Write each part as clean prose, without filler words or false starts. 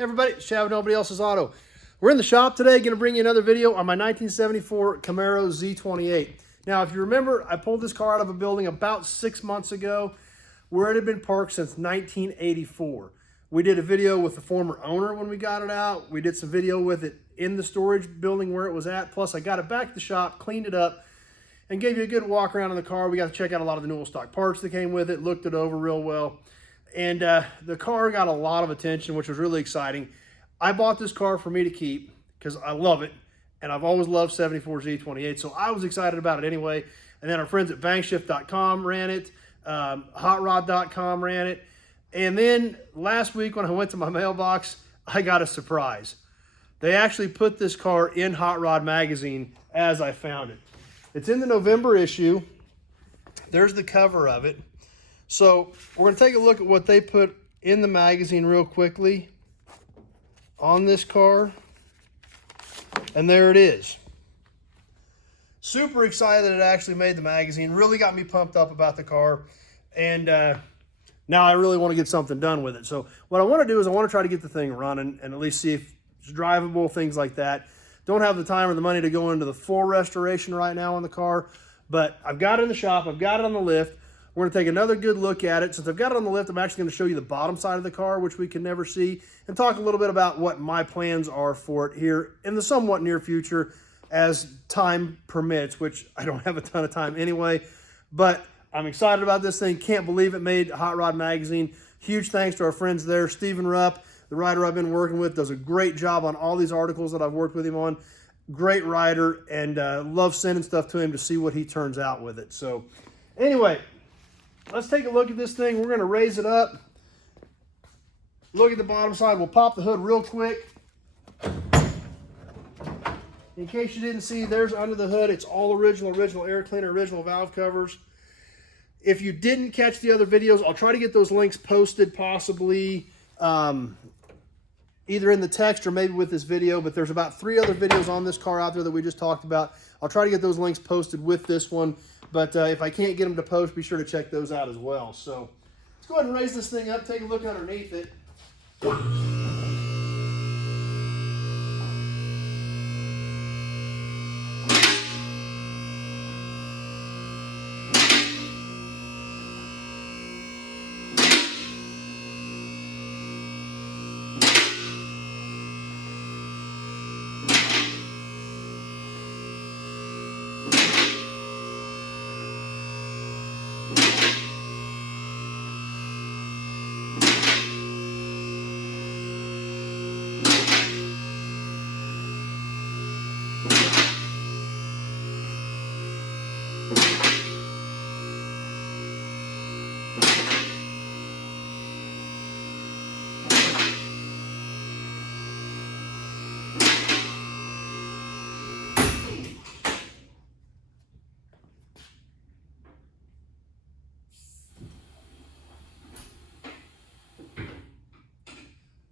Hey everybody, it's Chevy, Nobody Else's Auto. We're in the shop today, going to bring you another video on my 1974 Camaro Z28. Now, if you remember, I pulled this car out of a building about 6 months ago where it had been parked since 1984. We did a video with the former owner when we got it out. We did some video with it in the storage building where it was at. Plus, I got it back to the shop, cleaned it up, and gave you a good walk around in the car. We got to check out a lot of the new stock parts that came with it, looked it over real well. And the car got a lot of attention, which was really exciting. I bought this car for me to keep because I love it, and I've always loved 74 Z28, so I was excited about it anyway. And then our friends at bankshift.com ran it, hotrod.com ran it. And then last week when I went to my mailbox, I got a surprise. They actually put this car in Hot Rod magazine as I found it. It's in the November issue. There's the cover of it. So we're going to take a look at what they put in the magazine real quickly on this car. And there it is. Super excited that it actually made the magazine. Really got me pumped up about the car. And now I really want to get something done with it. So what I want to do is I want to try to get the thing running and at least see if it's drivable, things like that. Don't have the time or the money to go into the full restoration right now on the car. But I've got it in the shop. I've got it on the lift. We're going to take another good look at it. Since I've got it on the lift, I'm actually going to show you the bottom side of the car, which we can never see, and talk a little bit about what my plans are for it here in the somewhat near future as time permits, which I don't have a ton of time anyway. But I'm excited about this thing. Can't believe it made Hot Rod magazine. Huge thanks to our friends there. Stephen Rupp, the writer I've been working with, does a great job on all these articles that I've worked with him on. Great writer, and love sending stuff to him to see what he turns out with it. So anyway, let's take a look at this thing. We're going to raise it up. Look at the bottom side. We'll pop the hood real quick. In case you didn't see, there's under the hood. It's all original air cleaner, original valve covers. If you didn't catch the other videos, I'll try to get those links posted possibly either in the text or maybe with this video. But there's about 3 other videos on this car out there that we just talked about. I'll try to get those links posted with this one. But if I can't get them to post, be sure to check those out as well. So let's go ahead and raise this thing up, take a look underneath it.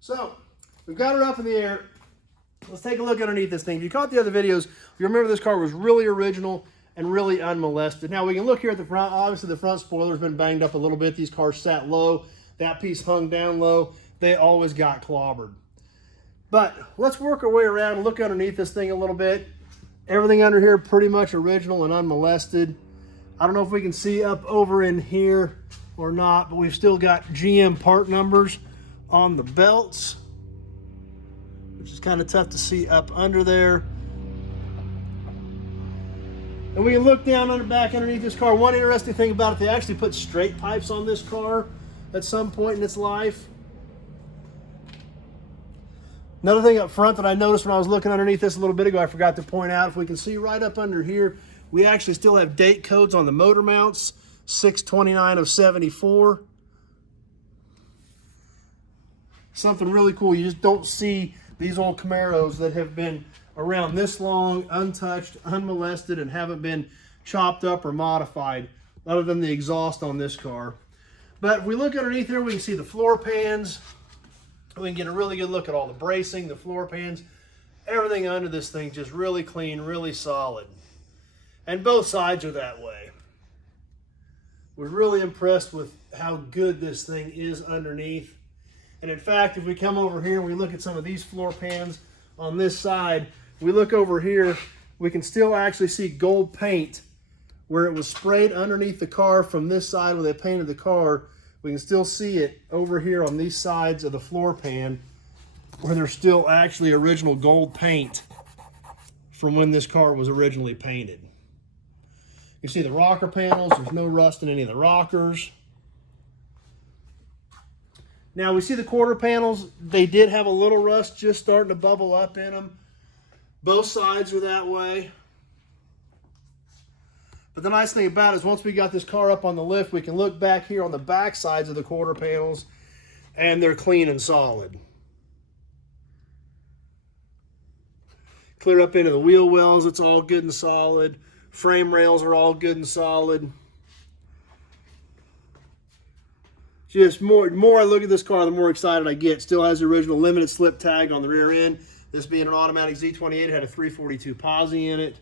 So we've got her up in the air. Let's take a look underneath this thing. If you caught the other videos, you remember this car was really original and really unmolested. Now we can look here at the front. Obviously the front spoiler's been banged up a little bit. These cars sat low. That piece hung down low. They always got clobbered. But let's work our way around and look underneath this thing a little bit. Everything under here pretty much original and unmolested. I don't know if we can see up over in here or not, but we've still got GM part numbers on the belts, which is kind of tough to see up under there. And we can look down back underneath this car. One interesting thing about it, they actually put straight pipes on this car at some point in its life. Another thing up front that I noticed when I was looking underneath this a little bit ago, I forgot to point out, if we can see right up under here, we actually still have date codes on the motor mounts, 6/29 of 74. Something really cool. You just don't see these old Camaros that have been around this long, untouched, unmolested, and haven't been chopped up or modified, other than the exhaust on this car. But if we look underneath here, we can see the floor pans. We can get a really good look at all the bracing, the floor pans. Everything under this thing just really clean, really solid. And both sides are that way. Was really impressed with how good this thing is underneath. And in fact, if we come over here and we look at some of these floor pans on this side, we look over here, we can still actually see gold paint where it was sprayed underneath the car from this side where they painted the car. We can still see it over here on these sides of the floor pan where there's still actually original gold paint from when this car was originally painted. You see the rocker panels, there's no rust in any of the rockers. Now we see the quarter panels, they did have a little rust just starting to bubble up in them. Both sides are that way. But the nice thing about it is once we got this car up on the lift, we can look back here on the back sides of the quarter panels and they're clean and solid. Clear up into the wheel wells, it's all good and solid. Frame rails are all good and solid. Just more I look at this car, the more excited I get. Still has the original limited slip tag on the rear end. This being an automatic Z28, it had a 342 posi in it.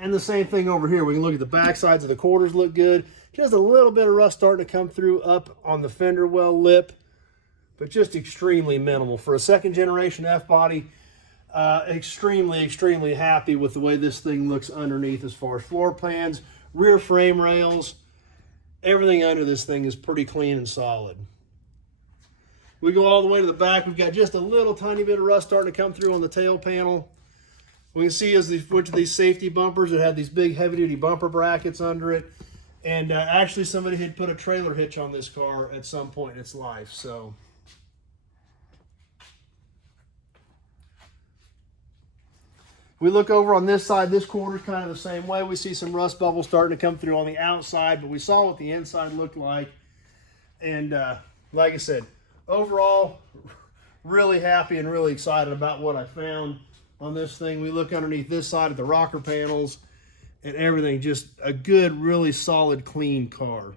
And the same thing over here. We can look at the back sides of the quarters, look good. Just a little bit of rust starting to come through up on the fender well lip, but just extremely minimal. For a second generation F-body, extremely happy with the way this thing looks underneath as far as floor plans, rear frame rails. Everything under this thing is pretty clean and solid. We go all the way to the back. We've got just a little tiny bit of rust starting to come through on the tail panel. We can see as we went to these safety bumpers, it had these big heavy-duty bumper brackets under it. And actually somebody had put a trailer hitch on this car at some point in its life. So we look over on this side, this quarter's kind of the same way. We see some rust bubbles starting to come through on the outside, but we saw what the inside looked like. And like I said, overall, really happy and really excited about what I found on this thing. We look underneath this side at the rocker panels and everything, just a good, really solid, clean car.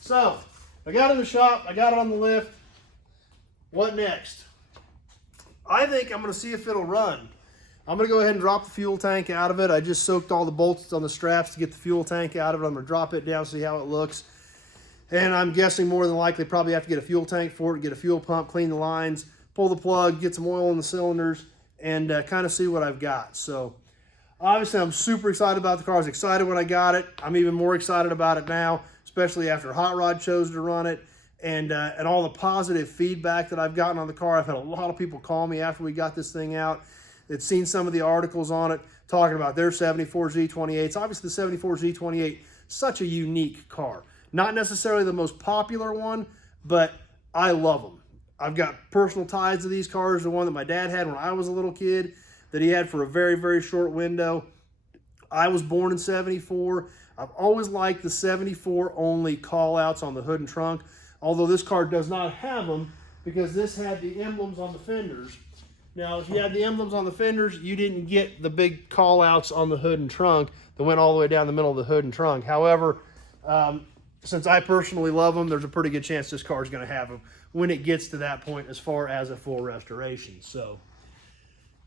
So, I got it in the shop, I got it on the lift. What next? I think I'm going to see if it'll run. I'm going to go ahead and drop the fuel tank out of it. I just soaked all the bolts on the straps to get the fuel tank out of it. I'm going to drop it down, see how it looks. And I'm guessing more than likely probably have to get a fuel tank for it, get a fuel pump, clean the lines, pull the plug, get some oil in the cylinders, and kind of see what I've got. So obviously I'm super excited about the car. I was excited when I got it. I'm even more excited about it now, especially after Hot Rod chose to run it. And all the positive feedback that I've gotten on the car. I've had a lot of people call me after we got this thing out. They'd seen some of the articles on it talking about their 74 Z28s. Obviously the 74 Z28, such a unique car. Not necessarily the most popular one, but I love them. I've got personal ties to these cars. The one that my dad had when I was a little kid that he had for a very short window. I was born in 74. I've always liked the 74 only call outs on the hood and trunk. Although this car does not have them because this had the emblems on the fenders. Now, if you had the emblems on the fenders, you didn't get the big call-outs on the hood and trunk that went all the way down the middle of the hood and trunk. However, since I personally love them, there's a pretty good chance this car is going to have them when it gets to that point as far as a full restoration. So,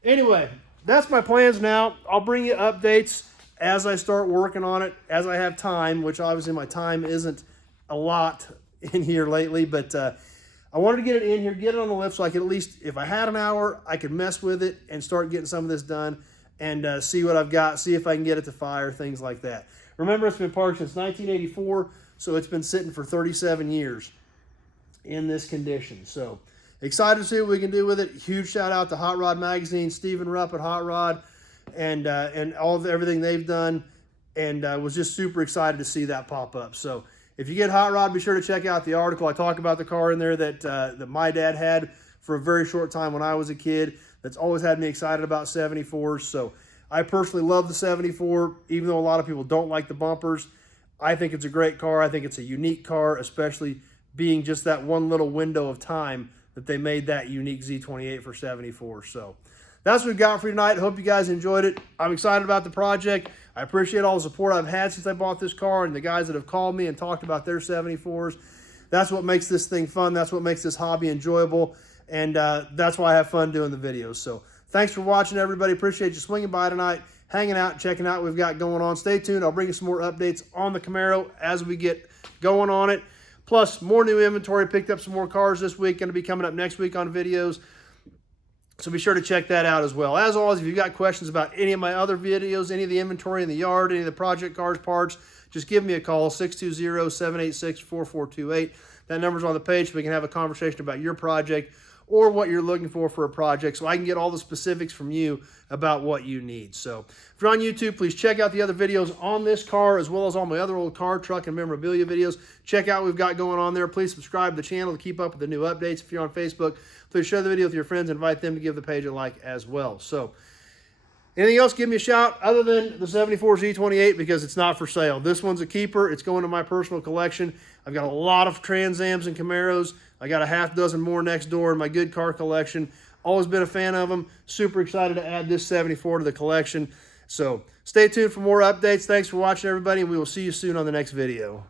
anyway, that's my plans now. I'll bring you updates as I start working on it, as I have time, which obviously my time isn't a lot in here lately, but I wanted to get it in here, get it on the lift so I could at least, if I had an hour, I could mess with it and start getting some of this done and see what I've got, see if I can get it to fire, things like that. Remember, it's been parked since 1984, so it's been sitting for 37 years in this condition. So excited to see what we can do with it. Huge shout out to Hot Rod Magazine, Stephen Rupp at Hot Rod, and everything they've done, and was just super excited to see that pop up. So if you get Hot Rod, be sure to check out the article. I talk about the car in there that my dad had for a very short time when I was a kid. That's always had me excited about 74s. So I personally love the 74, even though a lot of people don't like the bumpers. I think it's a great car. I think it's a unique car, especially being just that one little window of time that they made that unique Z28 for 74. So that's what we've got for you tonight. I hope you guys enjoyed it. I'm excited about the project. I appreciate all the support I've had since I bought this car and the guys that have called me and talked about their 74s. That's what makes this thing fun. That's what makes this hobby enjoyable. And that's why I have fun doing the videos. So thanks for watching, everybody. Appreciate you swinging by tonight. hanging out, checking out what we've got going on. Stay tuned. I'll bring you some more updates on the Camaro as we get going on it. Plus, more new inventory. Picked up some more cars this week. Going to be coming up next week on videos. So be sure to check that out as well. As always, if you've got questions about any of my other videos, any of the inventory in the yard, any of the project cars, parts, just give me a call, 620-786-4428. That number's on the page so we can have a conversation about your project or what you're looking for a project, so I can get all the specifics from you about what you need. So if you're on YouTube, please check out the other videos on this car as well as all my other old car, truck, and memorabilia videos. Check out what we've got going on there. Please subscribe to the channel to keep up with the new updates. If you're on Facebook, please share the video with your friends and invite them to give the page a like as well. So anything else, give me a shout other than the 74 Z28 because it's not for sale. This one's a keeper. It's going to my personal collection. I've got a lot of Trans Ams and Camaros. I got a half dozen more next door in my good car collection. Always been a fan of them. Super excited to add this 74 to the collection. So stay tuned for more updates. Thanks for watching, everybody, and we will see you soon on the next video.